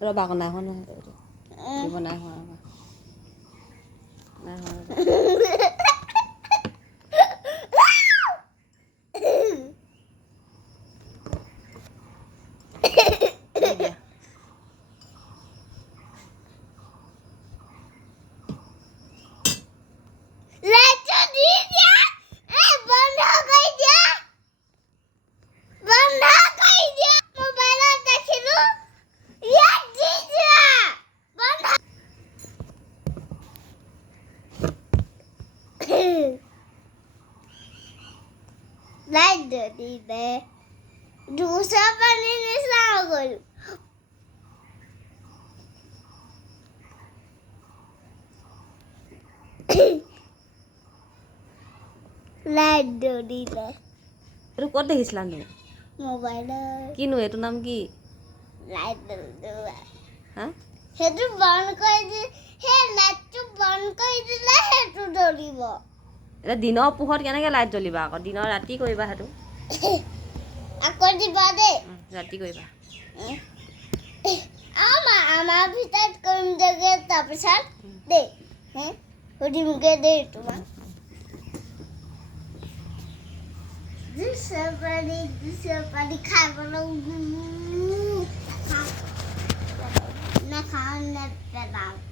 ৰ'বা আকৌ নাই হোৱা নহয় দিব নাই হোৱা ৰ'বা নাই হোৱা ৰ'বা দি দিয়া Light dirty bear. Do something in the circle. Light dirty bear. এইটো ক'ত দেখিছিলা তুমি Mobile. কিনো এইটো নাম কি Light dirty bear. হা সেইটো বন্ধ কৰি দি সেই লাইটটো বন্ধ কৰি দিলে সেইটো জ্বলিব এতিয়া দিনৰ পোহৰত কেনেকৈ লাইট জ্বলিবা আকৌ দিনৰ ৰাতি কৰিবা সেইটো আকৌ দিবা দেই ৰাতি কৰিবা আমাৰ ভিতৰত কৰিম দেগে তাৰপিছত দেই সুধিমগৈ দেই তোমাক পানী খাবলৈ নাখাওঁ নেপেলাওঁ